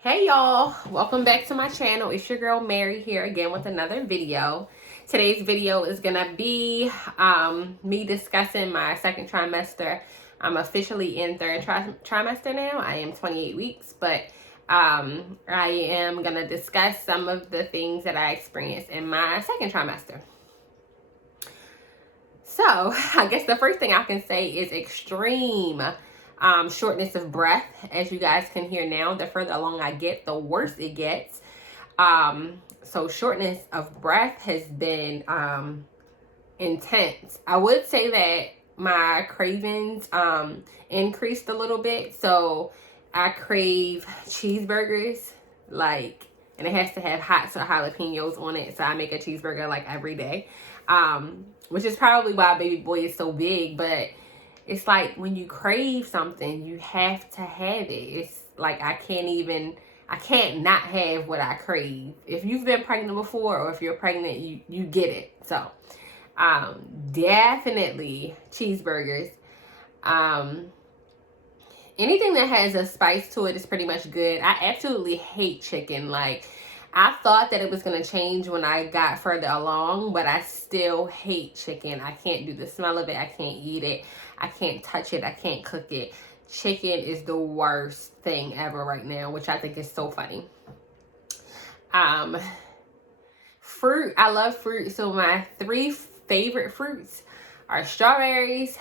Hey y'all, welcome back to my channel. It's your girl Mary here again with another video. Today's video is gonna be me discussing my second trimester. I'm officially in third trimester now. I am 28 weeks, but I am gonna discuss some of the things that I experienced in my second trimester. So I guess the first thing I can say is extreme shortness of breath. As you guys can hear now, the further along I get, the worse it gets. So shortness of breath has been intense. I would say that my cravings increased a little bit. So I crave cheeseburgers, and it has to have hot jalapenos on it. So I make a cheeseburger like every day, which is probably why baby boy is so big. But it's like when you crave something, you have to have it. It's like I can't not have what I crave. If you've been pregnant before, or if you're pregnant, you get it. So definitely cheeseburgers. Anything that has a spice to it is pretty much good. I absolutely hate chicken. Like, I thought that it was going to change when I got further along, but I still hate chicken. I can't do the smell of it. I can't eat it. I can't touch it. I can't cook it. Chicken is the worst thing ever right now, which I think is so funny. Fruit. I love fruit. So my three favorite fruits are strawberries,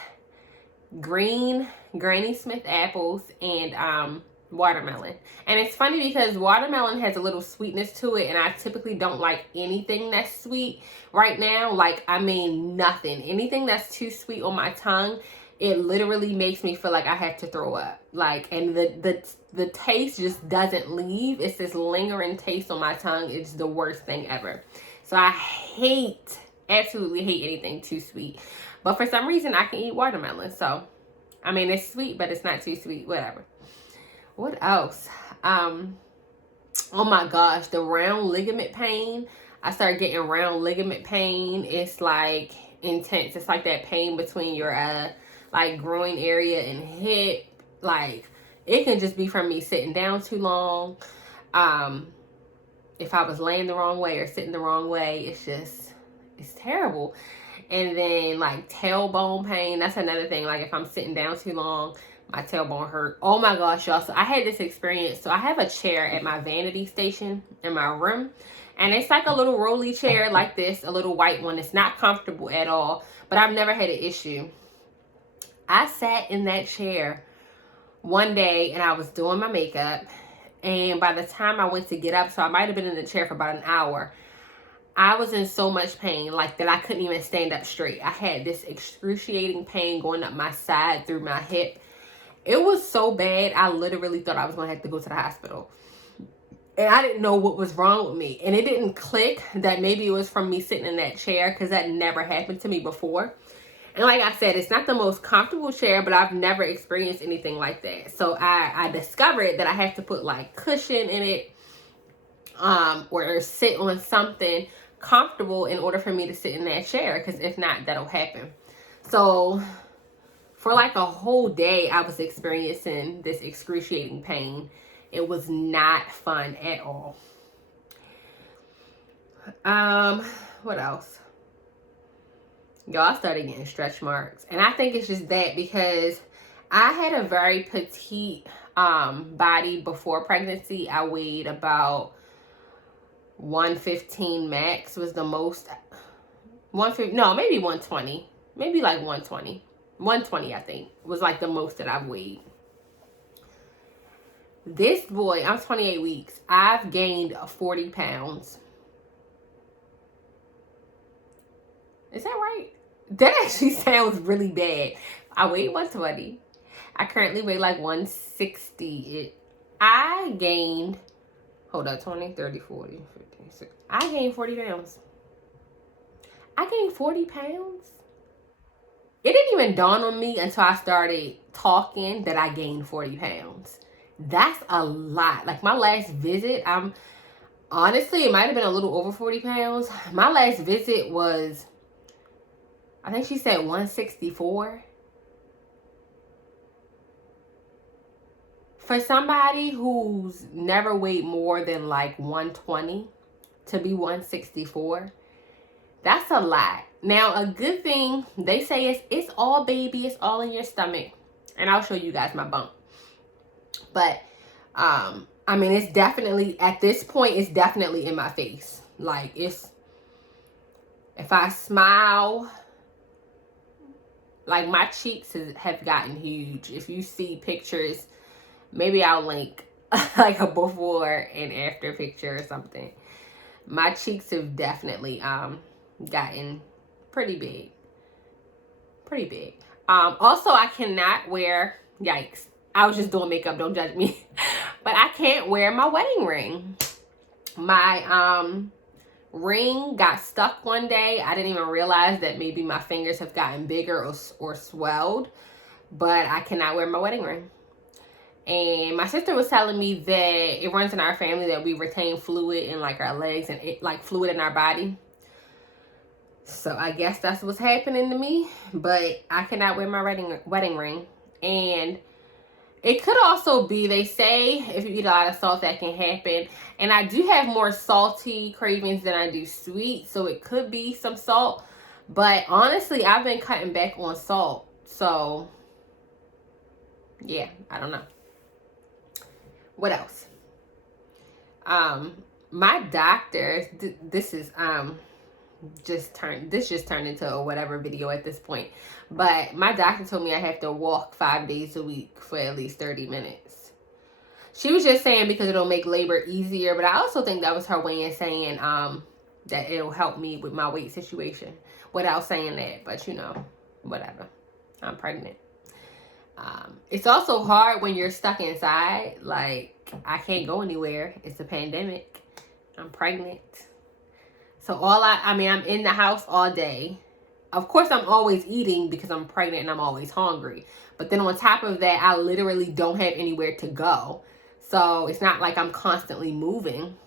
Granny Smith apples, and watermelon. And it's funny because watermelon has a little sweetness to it, and I typically don't like anything that's sweet right now. Nothing. Anything that's too sweet on my tongue, it literally makes me feel like I have to throw up. And the taste just doesn't leave. It's this lingering taste on my tongue. It's the worst thing ever. So I absolutely hate anything too sweet. But for some reason, I can eat watermelon. So, it's sweet, but it's not too sweet. Whatever. What else? Oh my gosh, the round ligament pain. I started getting round ligament pain. It's like intense. It's like that pain between your groin area and hip. Like, it can just be from me sitting down too long. If I was laying the wrong way or sitting the wrong way, it's terrible. And then tailbone pain, that's another thing. Like, if I'm sitting down too long, my tailbone hurt. Oh my gosh, y'all. So I had this experience. So I have a chair at my vanity station in my room. And it's like a little rolly chair like this, a little white one. It's not comfortable at all, but I've never had an issue. I sat in that chair one day and I was doing my makeup. And by the time I went to get up, so I might have been in the chair for about an hour, I was in so much pain, that I couldn't even stand up straight. I had this excruciating pain going up my side through my hip. It was so bad, I literally thought I was going to have to go to the hospital. And I didn't know what was wrong with me. And it didn't click that maybe it was from me sitting in that chair, because that never happened to me before. And like I said, it's not the most comfortable chair, but I've never experienced anything like that. So I discovered that I have to put cushion in it, or sit on something comfortable in order for me to sit in that chair, because if not, that'll happen. So for a whole day, I was experiencing this excruciating pain. It was not fun at all. What else? Y'all started getting stretch marks. And I think it's just that because I had a very petite body before pregnancy. I weighed about 115 max was the most. 150, no, maybe 120. Maybe 120. 120, I think, was the most that I've weighed. This boy, I'm 28 weeks. I've gained 40 pounds. Is that right? That actually sounds really bad. I weighed 120. I currently weigh 160. I gained, hold up, 20, 30, 40, 50, 60. I gained 40 pounds. I gained 40 pounds? It didn't even dawn on me until I started talking that I gained 40 pounds. That's a lot. My last visit, honestly, it might have been a little over 40 pounds. My last visit was, I think she said 164. For somebody who's never weighed more than like 120 to be 164, that's a lot. Now, a good thing they say is it's all baby, it's all in your stomach. And I'll show you guys my bump. But I mean, it's definitely, at this point, it's definitely in my face. Like, it's, if I smile, like, my cheeks have gotten huge. If you see pictures, maybe I'll link like a before and after picture or something. My cheeks have definitely gotten pretty big. Pretty big. Also, I cannot wear, yikes, I was just doing makeup, don't judge me. But I can't wear my wedding ring. My ring got stuck one day. I didn't even realize that maybe my fingers have gotten bigger or swelled. But I cannot wear my wedding ring. And my sister was telling me that it runs in our family that we retain fluid in like our legs and like fluid in our body. So I guess that's what's happening to me. But I cannot wear my wedding ring. And it could also be, they say, if you eat a lot of salt, that can happen. And I do have more salty cravings than I do sweet. So it could be some salt. But honestly, I've been cutting back on salt. So, yeah, I don't know. What else? My doctor, this just turned into a whatever video at this point. But my doctor told me I have to walk 5 days a week for at least 30 minutes. She was just saying because it'll make labor easier, but I also think that was her way of saying that it'll help me with my weight situation without saying that. But you know, whatever. I'm pregnant. It's also hard when you're stuck inside. Like, I can't go anywhere. It's a pandemic. I'm pregnant. So I'm in the house all day. Of course, I'm always eating because I'm pregnant and I'm always hungry. But then on top of that, I literally don't have anywhere to go. So it's not like I'm constantly moving.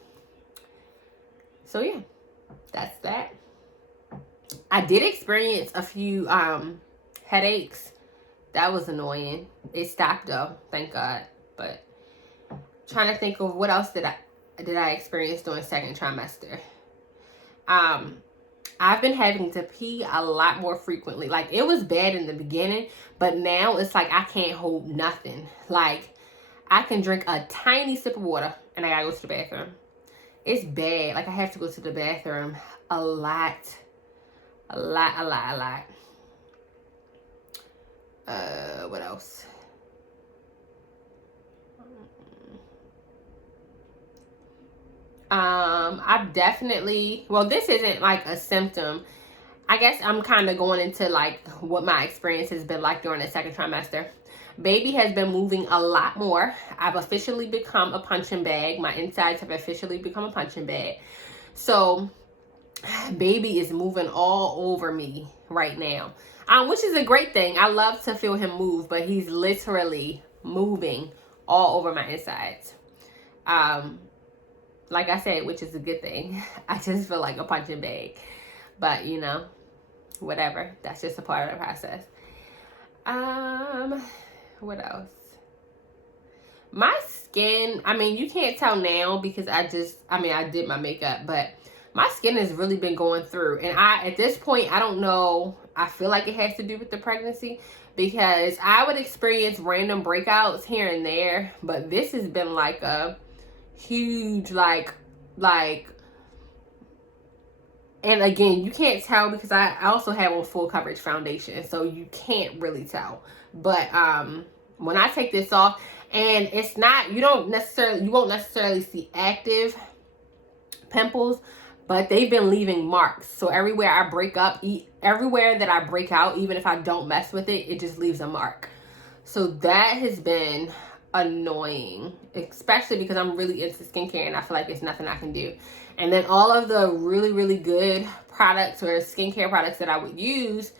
So yeah, that's that. I did experience a few headaches. That was annoying. It stopped though, thank God. But trying to think of what else did I experience during second trimester. I've been having to pee a lot more frequently. Like, it was bad in the beginning, but now it's like I can't hold nothing. Like, I can drink a tiny sip of water and I gotta go to the bathroom. It's bad. Like, I have to go to the bathroom a lot. What else? I've definitely, well, this isn't like a symptom. I guess I'm kind of going into like what my experience has been like during the second trimester. Baby has been moving a lot more. I've officially become a punching bag. My insides have officially become a punching bag. So baby is moving all over me right now, which is a great thing. I love to feel him move, but he's literally moving all over my insides. Like I said, which is a good thing. I just feel like a punching bag. But, you know, whatever. That's just a part of the process. What else? My skin, you can't tell now because I did my makeup, but my skin has really been going through. And at this point, I don't know. I feel like it has to do with the pregnancy because I would experience random breakouts here and there. But this has been like a huge like and again, you can't tell because I also have on full coverage foundation, so you can't really tell. But when I take this off, and it's not, you won't necessarily see active pimples, but they've been leaving marks. So everywhere I break up, everywhere that I break out, even if I don't mess with it, it just leaves a mark. So that has been annoying, especially because I'm really into skincare and I feel like there's nothing I can do. And then all of the really, really good products or skincare products that I would use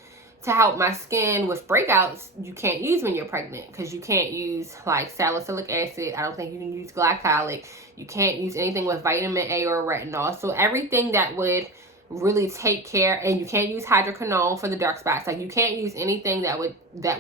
to help my skin with breakouts, you can't use when you're pregnant because you can't use like salicylic acid. I don't think you can use glycolic. You can't use anything with vitamin A or retinol. So everything that would really take care, and you can't use hydroquinone for the dark spots. Like, you can't use anything that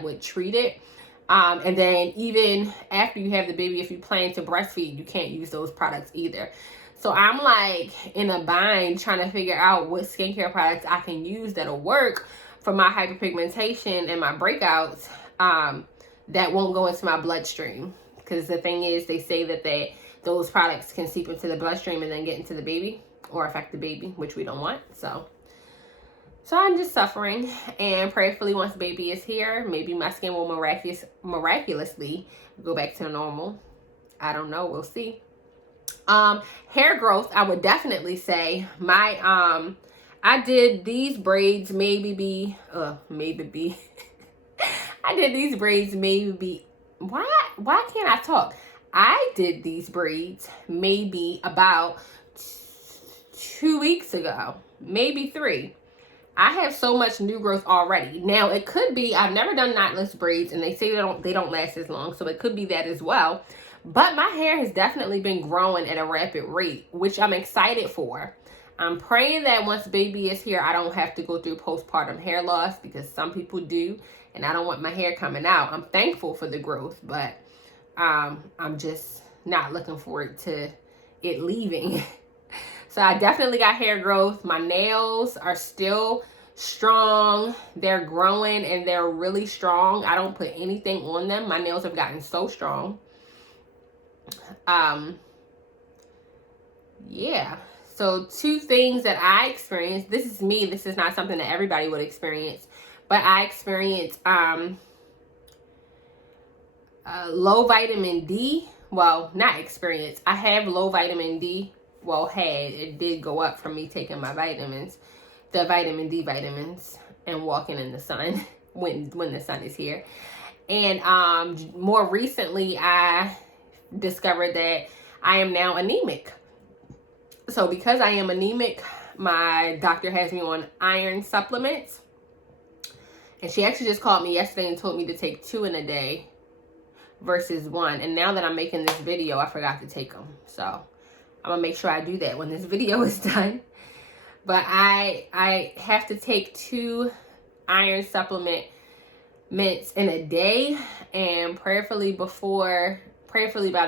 would treat it. And then even after you have the baby, if you plan to breastfeed, you can't use those products either. So I'm like in a bind trying to figure out what skincare products I can use that'll work for my hyperpigmentation and my breakouts, that won't go into my bloodstream. Because the thing is, they say that those products can seep into the bloodstream and then get into the baby or affect the baby, which we don't want. So I'm just suffering, and prayerfully once the baby is here, maybe my skin will miraculously go back to the normal. I don't know. We'll see. Hair growth, I would definitely say my, I did these braids I did these braids why can't I talk? I did these braids maybe about 2 weeks ago, maybe 3. I have so much new growth already. Now, it could be, I've never done knotless braids, and they say they don't last as long, so it could be that as well. But my hair has definitely been growing at a rapid rate, which I'm excited for. I'm praying that once baby is here, I don't have to go through postpartum hair loss, because some people do, and I don't want my hair coming out. I'm thankful for the growth, but I'm just not looking forward to it leaving. So I definitely got hair growth. My nails are still strong. They're growing and they're really strong. I don't put anything on them. My nails have gotten so strong. Yeah. So 2 things that I experienced. This is me. This is not something that everybody would experience. But I experienced low vitamin D. Well, not experience. I have low vitamin D. Well, it did go up from me taking my vitamins, the vitamin D vitamins, and walking in the sun when the sun is here. And more recently, I discovered that I am now anemic. So because I am anemic, my doctor has me on iron supplements. And she actually just called me yesterday and told me to take 2 in a day versus 1. And now that I'm making this video, I forgot to take them. So I'm gonna make sure I do that when this video is done. But I have to take 2 iron supplements in a day, and prayerfully by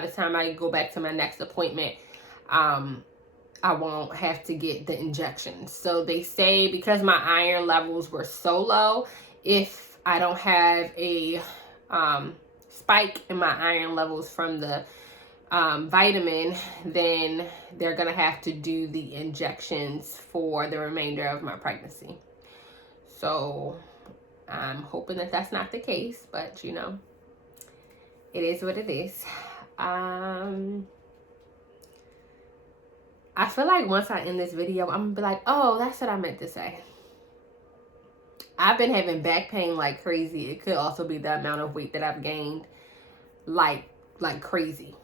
the time I go back to my next appointment, I won't have to get the injections. So they say because my iron levels were so low, if I don't have a spike in my iron levels from the vitamin, then they're gonna have to do the injections for the remainder of my pregnancy. So I'm hoping that that's not the case, but you know, it is what it is. I feel like once I end this video, I'm gonna be like, oh, that's what I meant to say. I've been having back pain like crazy. It could also be the amount of weight that I've gained like crazy.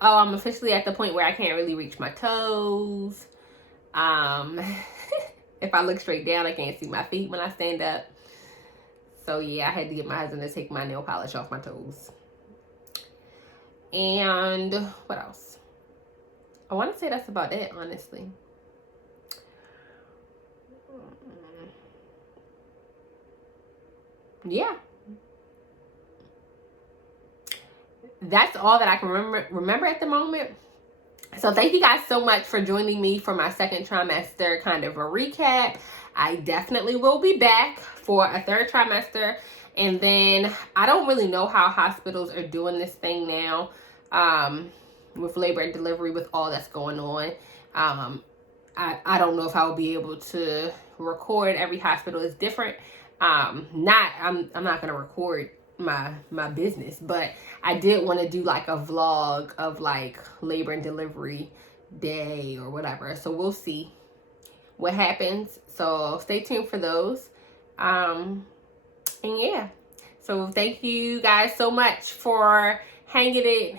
I'm officially at the point where I can't really reach my toes. If I look straight down, I can't see my feet when I stand up. So yeah, I had to get my husband to take my nail polish off my toes. And what else? I want to say that's about it, honestly. Yeah. That's all that I can remember at the moment. So thank you guys so much for joining me for my second trimester kind of a recap. I definitely will be back for a 3rd trimester. And then I don't really know how hospitals are doing this thing now with labor and delivery, with all that's going on. I don't know if I'll be able to record. Every hospital is different. I'm not going to record my business, but I did want to do like a vlog of like labor and delivery day or whatever. So we'll see what happens. So stay tuned for those. And yeah, so thank you guys so much for hanging it.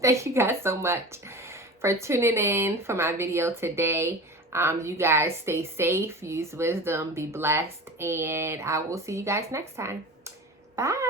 Thank you guys so much for tuning in for my video today. You guys stay safe, use wisdom, be blessed, and I will see you guys next time. Bye.